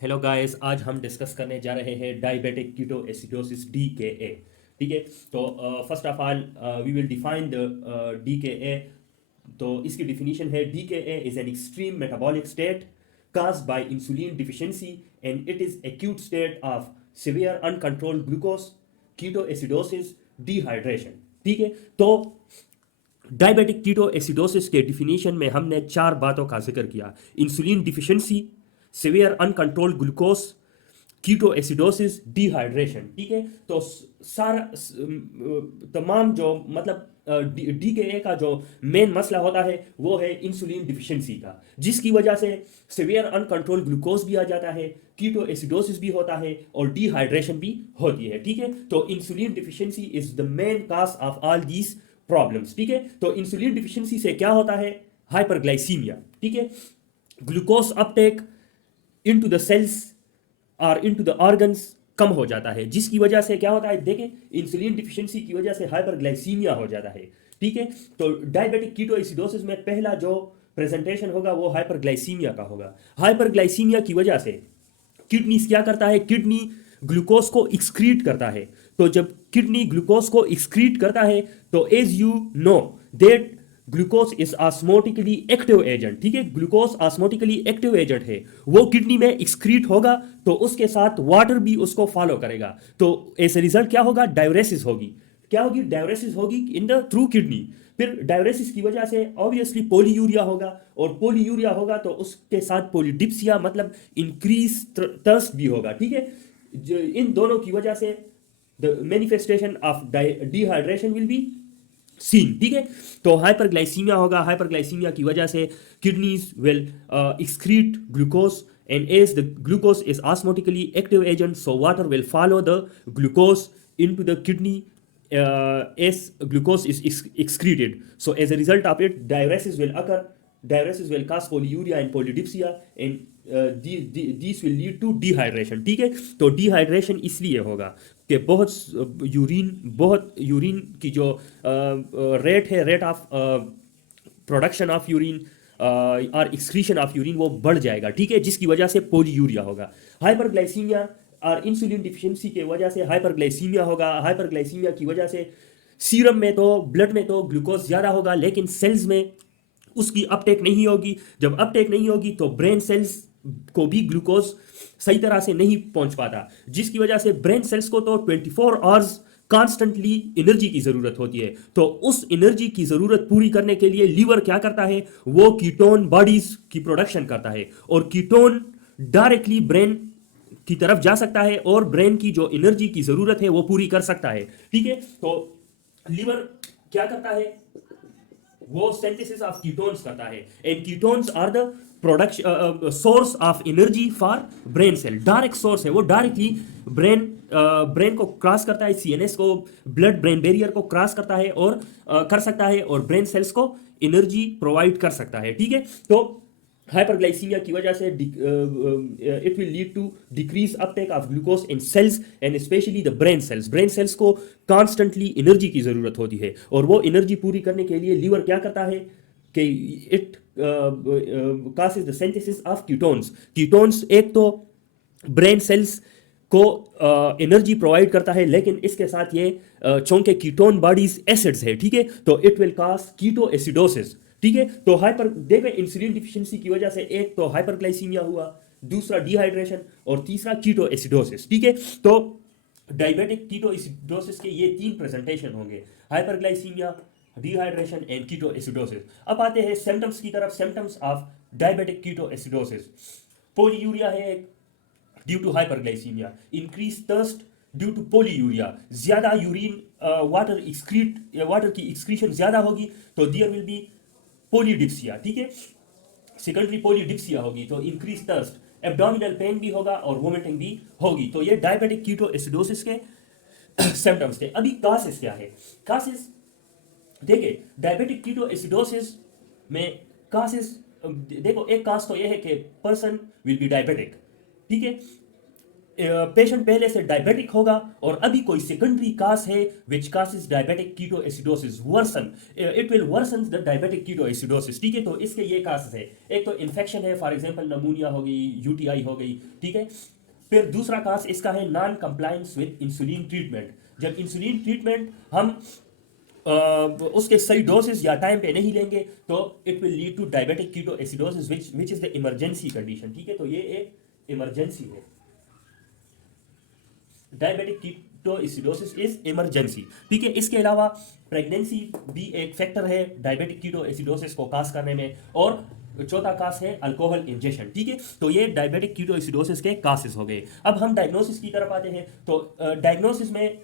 Hello guys, आज हम discuss करने जा रहे हैं डायबिटिक कीटोएसिडोसिस DKA। ठीक है। तो first of all we will define the DKA। तो इसकी डिफिनीशन है DKA is an extreme metabolic state caused by insulin deficiency and it is acute state of severe uncontrolled glucose ketoacidosis dehydration। ठीक है। तो diabetic ketoacidosis के definition में हमने चार बातों का जिक्र किया: insulin deficiency, severe uncontrolled glucose, ketoacidosis, dehydration. ठीक है। तो सारा तमाम जो मतलब डी के ए का जो मेन मसला होता है वो है इंसुलिन डिफिशिएंसी का, जिसकी वजह से सिवियर अनकंट्रोल ग्लूकोज भी आ जाता है, कीटोएसिडोसिस भी होता है और डिहाइड्रेशन भी होती है। ठीक है। तो insulin deficiency is the main cause of all these problems. ठीक है। तो इंसुलिन डिफिशिएंसी से क्या होता है? हाइपरग्लाइसीमिया। ठीक है। Glucose uptake into the cells और इनटू द ऑर्गन्स कम हो जाता है, जिसकी वजह से क्या होता है? देखें, इंसुलिन डिफिशिएंसी की वजह से हाइपरग्लाइसीमिया हो जाता है। ठीक है। तो डायबिटिक कीटोएसिडोसिस में पहला जो प्रेजेंटेशन होगा वो हाइपरग्लाइसीमिया का होगा। हाइपरग्लाइसीमिया की वजह से किडनी क्या करता है? किडनी ग्लूकोज को एक्सक्रीट करता है। तो जब किडनी ग्लूकोज को एक्सक्रीट करता है तो as you know that glucose is osmotically active agent. ठीक है। ग्लूकोज ऑस्मोटिकली एक्टिव एजेंट है, वो किडनी में एक्सक्रीट होगा तो उसके साथ वाटर भी उसको फॉलो करेगा। तो एज ए रिजल्ट क्या होगा? डायरेसिस होगी। क्या होगी? डायरेसिस होगी इन द थ्रू किडनी। फिर डायरेसिस की वजह से ऑब्वियसली पोलीयूरिया होगा, और पोलीयूरिया होगा तो उसके साथ पोलीडिप्सिया मतलब इंक्रीज थर्स्ट भी होगा। ठीक है। इन दोनों की वजह से the manifestation of dehydration will be seen. ठीक है। तो हाइपरग्लाइसीमिया होगा। हाइपरग्लाइसीमिया की वजह से kidneys will excrete glucose, and as the glucose is osmotically active agent, so water will follow the glucose into the kidney as glucose is excreted. So as a result of it, diuresis will occur. Diuresis will cause polyuria and polydipsia, and these will lead to dehydration। ठीक है। तो dehydration इसलिए होगा कि बहुत urine की जो rate है, rate of production of urine और एक्सक्रीशन ऑफ यूरिन वो बढ़ जाएगा। ठीक है। जिसकी वजह से पोलीयूरिया होगा। हाइपरग्लाइसीमिया और इंसुलिन डिफिशिएंसी की वजह से हाइपरग्लाइसीमिया होगा। हाइपरग्लाइसीमिया की वजह से सीरम में तो, ब्लड में तो ग्लूकोज ज़्यादा होगा, लेकिन सेल्स में उसकी अपटेक नहीं होगी। जब अपटेक नहीं होगी तो ब्रेन सेल्स को भी ग्लूकोज सही तरह से नहीं पहुंच पाता, जिसकी वजह से ब्रेन सेल्स को तो 24 आवर्स कॉन्स्टेंटली एनर्जी की जरूरत होती है। तो उस एनर्जी की जरूरत पूरी करने के लिए लीवर क्या करता है? वो कीटोन बॉडीज की प्रोडक्शन करता है, और कीटोन डायरेक्टली ब्रेन की तरफ जा सकता है और ब्रेन की जो एनर्जी की जरूरत है वो पूरी कर सकता है। ठीक है। तो लीवर क्या करता है? वो सिंथेसिस ऑफ कीटोन्स करता है, and ketones are the production source of energy for brain cell. Direct source है वो, डायरेक्टली ब्रेन को क्रॉस करता है, सीएनएस को, ब्लड ब्रेन बैरियर को क्रॉस करता है और कर सकता है, और ब्रेन सेल्स को एनर्जी प्रोवाइड कर सकता है। ठीक है। तो हाइपरग्लाइसीमिया की वजह से it will lead to decrease uptake of glucose in cells and specially the brain cells. Brain cells को कॉन्स्टेंटली एनर्जी की ज़रूरत होती है, और वो एनर्जी पूरी करने के लिए लीवर क्या करता है कि it causes the synthesis of ketones. Ketones एक तो ब्रेन सेल्स को एनर्जी प्रोवाइड करता है, लेकिन इसके साथ ये चूंकि कीटोन बॉडीज एसिड्स है, ठीक है, तो इट विल कॉज कीटोएसिडोसिस। ठीक है। तो हाइपर देखें, इंसुलिन डिफिशिएंसी की वजह से एक तो हाइपरग्लाइसीमिया हुआ, दूसरा डिहाइड्रेशन, और तीसरा कीटोएसिडोसिस। ठीक है। तो डायबिटिक कीटोएसिडोसिस के ये तीन प्रेजेंटेशन होंगे: हाइपरग्लाइसीमिया, डिहाइड्रेशन एंड कीटोएसिडोसिस। अब आते हैं सिम्टम्स की तरफ। Symptoms of diabetic ketoacidosis: polyuria है due to hyperglycaemia, increase thirst due to polyuria, ज्यादा यूरिन वाटर की एक्सक्रीशन ज्यादा होगी तो देयर विल बी पोलीडिप्सिया। ठीक है। सेकेंडरी पोलीडिप्सिया होगी तो इंक्रीज थर्स्ट, एब्डोमिनल पेन भी होगा और वोमिटिंग भी होगी। तो ये डायबिटिक कीटोएसिडोसिस के सिम्टम्स थे। अभी कासेस क्या है? कासेस देखिए, डायबिटिक कीटोएसिडोसिस में कासेस देखो, एक कास तो यह है कि पर्सन विल बी डायबिटिक। ठीक है। पेशेंट पहले से डायबिटिक होगा और अभी कोई सेकेंडरी कास है which causes diabetic ketoacidosis worsen, it will worsen the diabetic ketoacidosis. ठीक है, तो इसके ये कासेस है, एक तो इन्फेक्शन है, फॉर एग्जांपल नमूनिया हो गई, यूटीआई हो गई। ठीक है, फिर दूसरा कास इसका है non compliance with insulin treatment. जब इंसुलिन ट्रीटमेंट हम उसके सही डोसेस या टाइम पे नहीं लेंगे तो it will lead to diabetic ketoacidosis which is the emergency condition. ठीक है, तो ये एक इमरजेंसी है, डायबिटिक कीटोएसिडोसिस इज इमरजेंसी। ठीक है, इसके अलावा प्रेगनेंसी भी एक फैक्टर है डायबिटिक कीटोएसिडोसिस को कास करने में, और चौथा कास है अल्कोहल इंजेक्शन। ठीक है, तो ये डायबिटिक कीटोएसिडोसिस के कासेस हो गए। अब हम डायग्नोसिस की तरफ आते हैं, तो डायग्नोसिस में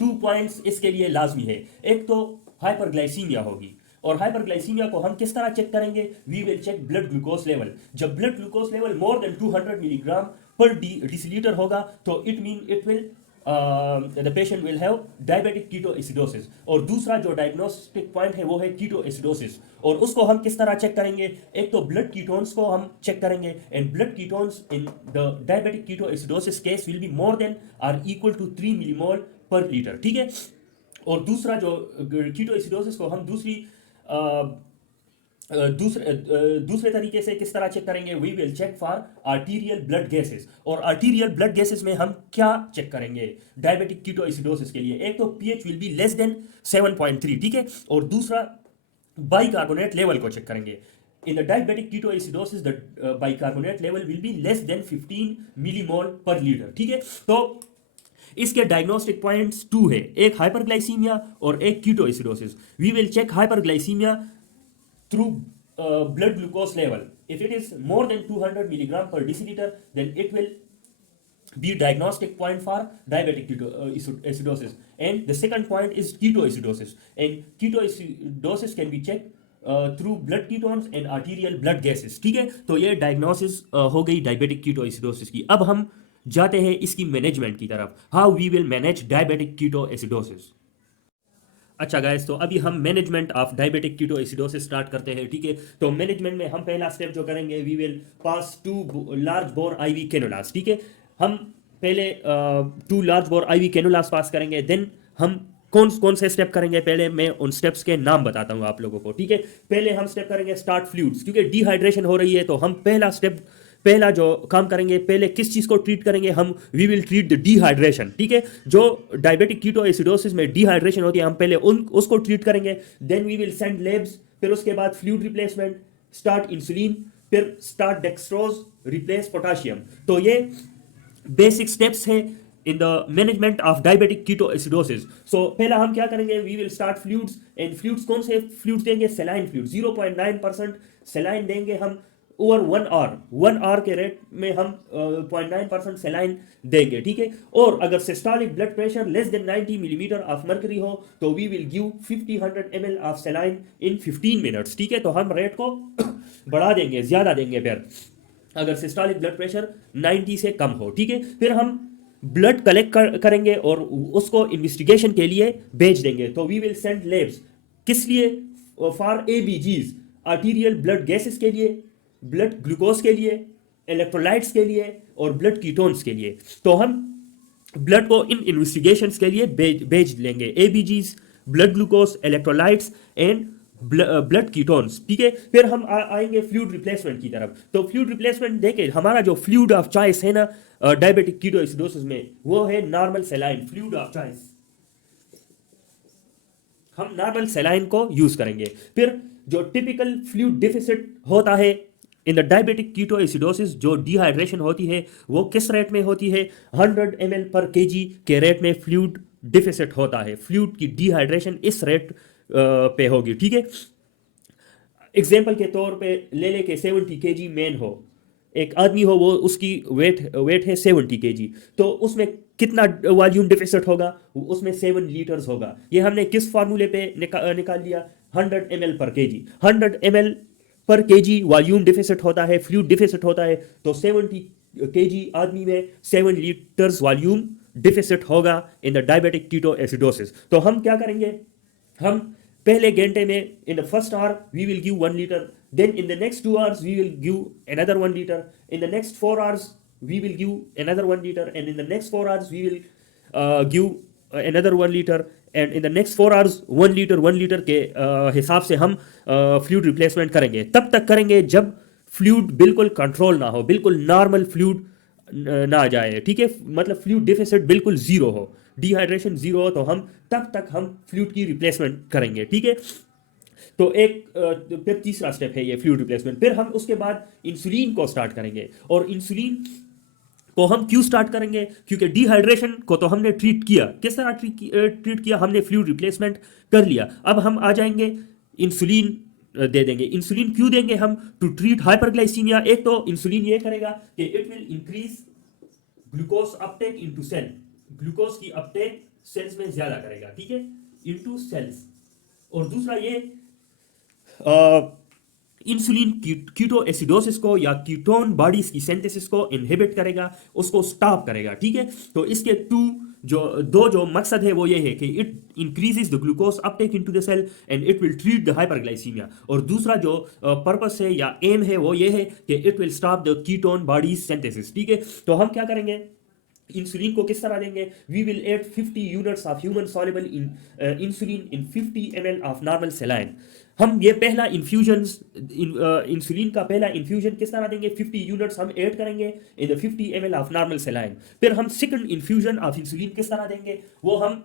2 पॉइंट्स इसके लिए लाजमी है। एक तो हाइपरग्लाइसीमिया होगी, और हाइपरग्लाइसीमिया को हम किस तरह चेक करेंगे? We will check blood glucose level. जब blood glucose level more than 200 milligram per decilitre होगा तो it will the patient will have diabetic ketoacidosis. और दूसरा जो डायग्नोस्टिक पॉइंट है वो है कीटोएसिडोसिस, और उसको हम किस तरह चेक करेंगे? एक तो ब्लड कीटोन्स को हम चेक करेंगे, and blood ketones in the diabetic ketoacidosis case will be more than or equal to 3 millimole per litre. ठीक है, और दूसरा जो कीटोएसिडोसिस को हम दूसरे तरीके से किस तरह चेक करेंगे? We will check for arterial blood gases. और आर्टीरियल ब्लड गैसेस में हम क्या चेक करेंगे डायबिटिक कीटोएसिडोसिस के लिए? एक तो pH will be less than 7.3। ठीक है, और दूसरा बाइकार्बोनेट लेवल को चेक करेंगे। इन the diabetic ketoacidosis the bicarbonate level will be less than 15 millimole per litre. ठीक है, तो इसके डायग्नोस्टिक पॉइंट्स 2 है, एक हाइपरग्लाइसीमिया और एक ketoacidosis. We will check hyperglycaemia through blood glucose level. If it is more than 200 milligram per deciliter, then it will be diagnostic point for diabetic ketoacidosis. And the second point is ketoacidosis. And ketoacidosis can be checked through blood ketones and arterial blood gases. ठीक है, तो ये diagnosis हो गई diabetic ketoacidosis की। अब हम जाते हैं इसकी मैनेजमेंट की तरफ, how we will manage diabetic ketoacidosis. अच्छा गाइस, तो अभी हम management of diabetic ketoacidosis start करते हैं। ठीक है, तो मैनेजमेंट में हम पहला स्टेप जो करेंगे, we will pass 2 large bore IV cannulas. ठीक है, हम पहले 2 large bore IV cannulas pass करेंगे, देन हम कौन कौन से स्टेप करेंगे, पहले मैं उन स्टेप्स के नाम बताता हूँ आप लोगों को। ठीक है, पहले हम स्टेप करेंगे स्टार्ट फ्लूइड्स, क्योंकि डिहाइड्रेशन हो रही है, तो हम पहला जो काम करेंगे, पहले किस चीज़ को ट्रीट करेंगे हम? We will treat the dehydration. ठीक है, जो डायबिटिक कीटोएसिडोसिस में डिहाइड्रेशन होती है, हम पहले उसको ट्रीट करेंगे। Then we will send labs, फिर उसके बाद फ्लूइड रिप्लेसमेंट, स्टार्ट इंसुलिन, फिर स्टार्ट डेक्सट्रोज, रिप्लेस पोटाशियम। तो ये बेसिक स्टेप्स है in the management of diabetic ketoacidosis. So पहला हम क्या करेंगे? We will start fluids, and fluids कौन से फ्लूइड्स देंगे? सेलाइन फ्लूइड, 0.9% सेलाइन देंगे हम ओवर 1 आवर के रेट में हम 0.9% सेलाइन देंगे। ठीक है, और अगर systolic blood pressure less than 90 millimetre of mercury हो तो we will give 50 ml of saline in 15 minutes. ठीक है, तो हम रेट को बढ़ा देंगे, ज्यादा देंगे फिर अगर सिस्टोलिक ब्लड प्रेशर 90 से कम हो। ठीक है, फिर हम ब्लड कलेक्ट करेंगे और उसको इन्वेस्टिगेशन के लिए भेज देंगे। तो वी विल सेंड लेब्स, किस लिए? For ABGs, arterial blood gases के लिए, ब्लड ग्लूकोज के लिए, इलेक्ट्रोलाइट्स के लिए और ब्लड कीटोन्स के लिए। तो हम ब्लड को इन इन्वेस्टिगेशंस के लिए भेज लेंगे, ABGs, blood glucose, electrolytes and blood ketones. ठीक है, फिर हम आएंगे फ्लूइड रिप्लेसमेंट की तरफ। तो फ्लूइड रिप्लेसमेंट देखें, हमारा जो फ्लूइड ऑफ चॉइस है ना डायबिटिक कीटोएसिडोसिस में, वो है normal saline, fluid of choice. हम नॉर्मल सेलाइन को यूज करेंगे। फिर जो टिपिकल फ्लूइड डिफिसिट होता है इन द डायबिटिक कीटोएसिडोसिस, जो डिहाइड्रेशन होती है वो किस रेट में होती है? 100 ml पर केजी के रेट में फ्लूइड डिफिसिट होता है। फ्लूइड की डिहाइड्रेशन इस रेट पे होगी। ठीक है, एग्जाम्पल के तौर पे ले ले के 70 kg मैन हो, एक आदमी हो, वो उसकी वेट है 70 kg, तो उसमें कितना वॉल्यूम डिफिसिट होगा? उसमें 7 लीटर्स होगा। ये हमने किस फार्मूले पे निकाल लिया? 100 ml पर केजी। 100 ml पर केजी वॉल्यूम डिफिसिट होता है, फ्लूइड डिफिसिट होता है, तो 70 kg आदमी में 7 लीटर्स वॉल्यूम डिफिसिट होगा इन द डायबिटिक कीटोएसिडोसिस। तो हम क्या करेंगे? हम पहले घंटे में in the first hour we will give 1 litre, then in the next 2 hours we will give another 1 litre, in the next 4 hours we will give another 1 liter, and in the next 4 hours we will give another 1 liter, and in the next 4 hours 1 liter 1 liter के हिसाब से हम fluid replacement करेंगे। तब तक करेंगे जब fluid बिल्कुल कंट्रोल ना हो, बिल्कुल नॉर्मल फ्लूइड ना जाए, ठीक है, मतलब फ्लूइड डिफिसिट बिल्कुल जीरो हो, डिहाइड्रेशन जीरो हो, तो हम तब तक हम फ्लूइड की रिप्लेसमेंट करेंगे, ठीक है। तो फिर तीसरा स्टेप है ये फ्लूइड रिप्लेसमेंट। फिर हम उसके बाद इंसुलिन को स्टार्ट करेंगे, और इंसुलिन को हम क्यों स्टार्ट करेंगे, क्योंकि डिहाइड्रेशन को तो हमने ट्रीट किया, किस तरह ट्रीट किया, हमने फ्लूइड रिप्लेसमेंट कर लिया। अब हम आ जाएंगे इंसुलिन दे देंगे। इंसुलिन क्यों देंगे हम, टू ट्रीट हाइपरग्लाइसीमिया। एक तो इंसुलिन ये करेगा कि it will increase glucose uptake into cell, glucose की अपटेक सेल्स में ज्यादा करेगा, ठीक है, इनटू सेल्स। और दूसरा ये इंसुलिन कीटो एसिडोसिस को या कीटोन बॉडीज की सिंथेसिस को इनहिबिट करेगा, उसको स्टॉप करेगा, ठीक है। तो इसके दो मकसद है वो ये है कि it increases the glucose uptake into the cell and it will treat the hyperglycaemia. और दूसरा जो पर्पस है या एम है वो ये है कि it will stop the ketone bodies synthesis, ठीक है। तो हम क्या करेंगे, इंसुलिन को किस तरह देंगे, we will add 50 units of human soluble insulin in 50 ml of normal saline. हम ये पहला इन्फ्यूजन इंसुलिन का पहला इन्फ्यूजन किस तरह देंगे, 50 यूनिट्स हम ऐड करेंगे in the 50 ml of normal सेलाइन। फिर हम सेकंड इन्फ्यूजन ऑफ इंसुलिन किस तरह देंगे, वो हम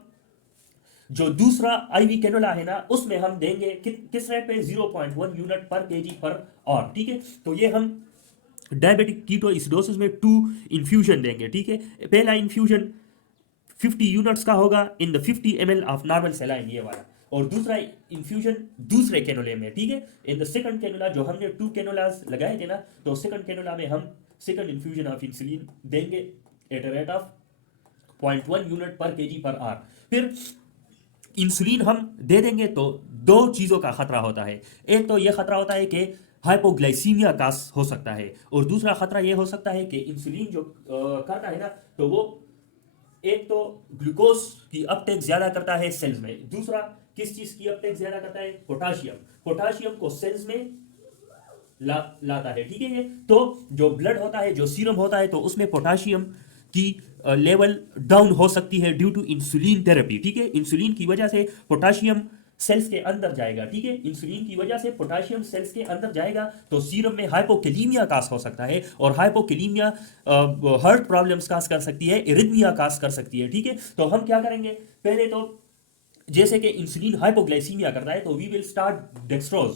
जो दूसरा आईवी कैनोला है ना उसमें हम देंगे किस रेट पे, 0.1 यूनिट पर केजी पर आवर, ठीक है। तो ये हम डायबिटिक कीटोएसिडोसिस में 2 इन्फ्यूजन देंगे, ठीक है। पहला इन्फ्यूजन 50 यूनिट्स का होगा in the 50 ml of normal सेलाइन, ये वाला, और दूसरा इन्फ्यूजन दूसरे कैनोले में, ठीक है। इन द सेकंड कैनोला, जो हमने 2 कैनोलास लगाए थे ना, तो सेकंड कैनोला में हम सेकंड इन्फ्यूजन ऑफ इंसुलिन देंगे at a rate of 0.1 unit पर केजी पर आवर। फिर इंसुलिन हम दे देंगे तो दो चीज़ों का खतरा होता है। एक तो ये खतरा होता है कि हाइपोग्लाइसीमिया का हो सकता है, और दूसरा खतरा ये हो सकता है कि इंसुलिन जो करता है ना, तो वो एक तो ग्लूकोज की अपटेक ज्यादा करता है सेल्स में, दूसरा किस चीज की अपटेक ज्यादा करता है, पोटाशियम, पोटाशियम को सेल्स में लाता है, ठीक है। ये तो जो ब्लड होता है, जो सीरम होता है, तो उसमें पोटाशियम की लेवल डाउन हो सकती है ड्यू टू इंसुलिन थेरेपी, ठीक है। इंसुलिन की वजह से पोटाशियम सेल्स के अंदर जाएगा, ठीक है, इंसुलिन की वजह से पोटाशियम सेल्स के अंदर जाएगा, तो सीरम में हाइपोकैलीमिया कास हो सकता है, और हाइपोकैलीमिया हार्ट प्रॉब्लम्स कास कर सकती है, इरिथमिया कास कर सकती है, ठीक है। तो हम क्या करेंगे, पहले तो जैसे कि इंसुलिन हाइपोग्लाइसीमिया करता है, तो वी विल स्टार्ट डेक्सट्रोज।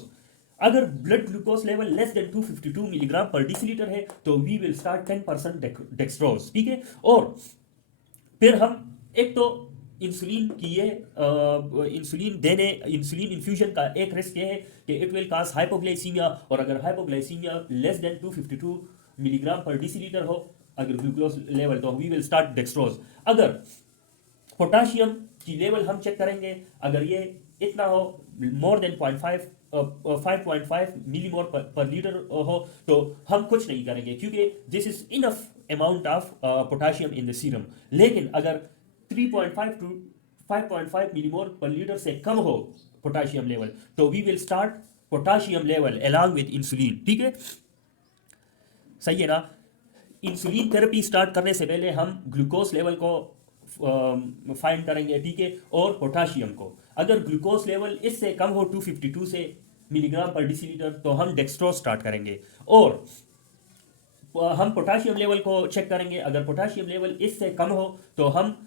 अगर blood glucose level less than 252 milligram पर डिसीलीटर है, तो वी विल स्टार्ट 10% डेक्सट्रोज, ठीक है। और फिर हम एक तो इंसुलिन की ये इंसुलिन इन्फ्यूजन का एक रिस्क ये है कि इट विल काज हाइपोग्लाइसीमिया, और अगर हाइपोग्लाइसीमिया लेस देन 252 मिलीग्राम पर डिसीलीटर हो अगर ग्लूकोज लेवल, तो वी विल स्टार्ट डेक्सट्रोज। अगर पोटाशियम की लेवल हम चेक करेंगे, अगर ये इतना हो, more than 5.5 millimole per litre हो, तो हम कुछ नहीं करेंगे, क्योंकि this is enough amount of potassium in the serum. लेकिन अगर 3.5 टू 5.5 मिलीमोल पर लीटर से कम हो पोटाशियम लेवल, तो we will start potassium level along with insulin, ठीक है, सही है ना। इंसुलिन थेरेपी स्टार्ट करने से पहले हम ग्लूकोज लेवल को फाइंड करेंगे, ठीक है, और पोटाशियम को। अगर ग्लूकोज लेवल इससे कम हो 252 से मिलीग्राम पर डिसीलीटर, तो हम डेक्सट्रोज स्टार्ट करेंगे, और हम पोटाशियम लेवल को चेक करेंगे। अगर पोटाशियम लेवल इससे कम हो, तो हम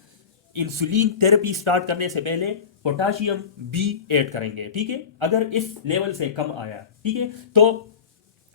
इंसुलिन थेरेपी स्टार्ट करने से पहले पोटाशियम बी ऐड करेंगे, ठीक है, अगर इस लेवल से कम आया, ठीक है। तो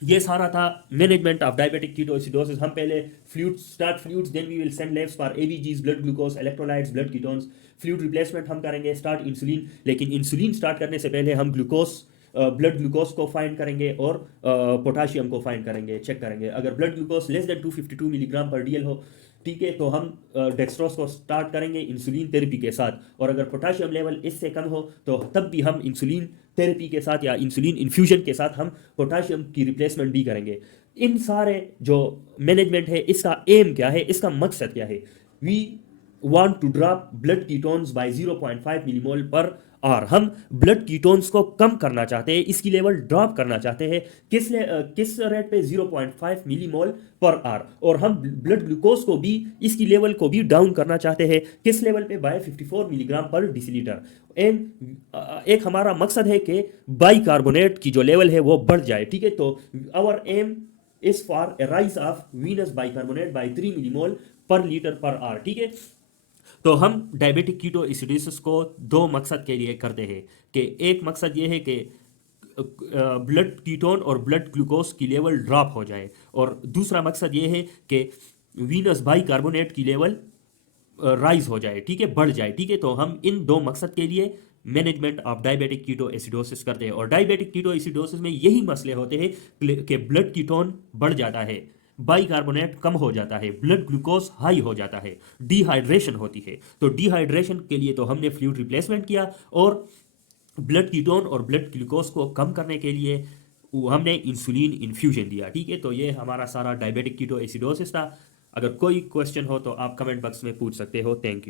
ये सारा था मैनेजमेंट ऑफ डायबिटिक कीटोएसिडोसिस। हम पहले fluids, then we will send labs for एवीजीज, blood glucose, electrolytes, blood ketones. Fluid replacement हम करेंगे, स्टार्ट इंसुलिन, लेकिन इंसुलिन स्टार्ट करने से पहले हम ब्लड ग्लूकोज को फाइंड करेंगे और पोटाशियम को फाइंड करेंगे, चेक करेंगे। अगर blood glucose less than 252 milligram पर डीएल हो, ठीक है, तो हम डेक्सट्रोज को स्टार्ट करेंगे इंसुलिन थेरेपी के साथ, और अगर पोटाशियम लेवल इससे कम हो, तो तब भी हम इंसुलिन थेरेपी के साथ या इंसुलिन इन्फ्यूजन के साथ हम पोटाशियम की रिप्लेसमेंट भी करेंगे। इन सारे जो मैनेजमेंट है, इसका एम क्या है, इसका मकसद क्या है, we want to drop blood ketones by 0.5 millimole per और हम ब्लड कीटोन्स को कम करना चाहते हैं, इसकी लेवल ड्रॉप करना चाहते हैं। किस रेट पे? 0.5 मिलीमोल पर आवर। और हम ब्लड ग्लूकोज को भी, इसकी लेवल को भी डाउन करना चाहते हैं। किस लेवल पे? बाय 54 मिलीग्राम पर डिसीलीटर। एक हमारा मकसद है कि बाइकार्बोनेट की जो लेवल है वो बढ़ जाए, ठीक है। तो our aim is for a rise of venous bicarbonate by 3 millimole per litre per hour, ठीक है। तो हम डायबिटिक कीटोएसिडोसिस को दो मकसद के लिए करते हैं कि एक मकसद ये है कि ब्लड कीटोन और ब्लड ग्लूकोज की लेवल ड्रॉप हो जाए, और दूसरा मकसद ये है कि वीनस बाइकार्बोनेट की लेवल राइज हो जाए, ठीक है, बढ़ जाए, ठीक है। तो हम इन दो मकसद के लिए मैनेजमेंट ऑफ डायबिटिक कीटोएसिडोसिस करते हैं। और डायबिटिक कीटोएसिडोसिस में यही मसले होते हैं कि ब्लड कीटोन बढ़ जाता है, बाइकार्बोनेट कम हो जाता है, ब्लड ग्लूकोज हाई हो जाता है, डिहाइड्रेशन होती है। तो डिहाइड्रेशन के लिए तो हमने फ्लूइड रिप्लेसमेंट किया, और ब्लड कीटोन और ब्लड ग्लूकोज को कम करने के लिए हमने इंसुलिन इन्फ्यूजन दिया, ठीक है। तो ये हमारा सारा डायबिटिक कीटोएसिडोसिस था। अगर कोई क्वेश्चन हो तो आप कमेंट बॉक्स में पूछ सकते हो। Thank you.